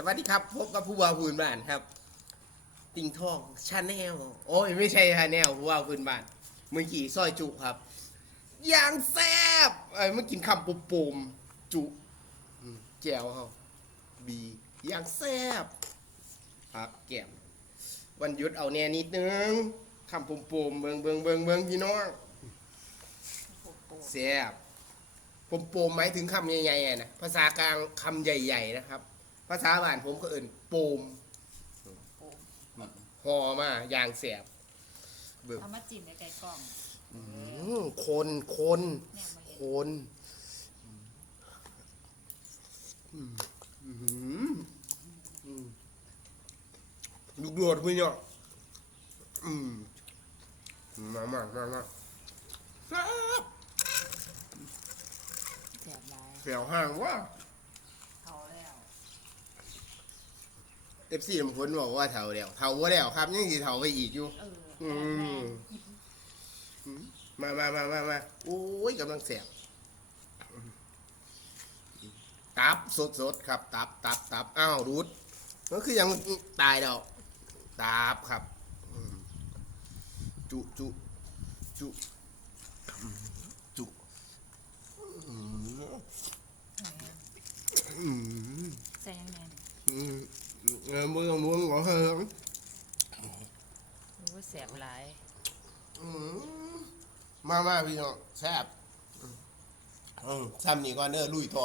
สวัสดีครับ พบกับผู้ว่าพื้นบ้านครับ ติงทองชาแนลโอ้ยไม่ใช่ชาแนลผู้ว่าพื้นบ้านเมื่อกี้ซอยจุครับ อย่างแซ่บเอ้ยเมื่อกินคำปุ่มปุ่มจุอืมแจวเขาบีอย่างแซ่บครับแก้มวันหยุดเอาแน่นิดนึงคำปุ่มปุ่มเบิงเบิงเบิงเบิงพี่น้องแซ่บปุ่มปุ่มหมายถึงคำใหญ่ๆอะนะภาษากลางคำใหญ่ ๆ นะครับ ภาษาบ้านผมก็เอิ่นโปมหอมาอย่างแสบเบิ่งเอามาจิ้มในไก่กล่องอื้อคนคนเนี่ยมาคเห็นนอืมอื้อหืออืมลูกโดดพี่เนาะอืมมามามามาแซ่บแสบหลาย แถวห่างว่าเขาแล้ว เอฟซีลำพ้นบอกว่าเท่าแล้วเท่าว่าแล้วครับยังสิเท่าไปอีกอยู่ เอออืม มามามามามาโอ้ยกำลังแสบตับสดสดๆครับ ตับตับตับอ้าวรูดก็คือยังตายแล้วตับครับอืมจุจุจุอืมจุอืมอืมใส่ยังไงอืม เออมือมือของเธอโอ้ยแสบหลายอืมมามาพี่น้องแซ่บอืมซ้ำนี่ก่อนเด้อลุยต่อ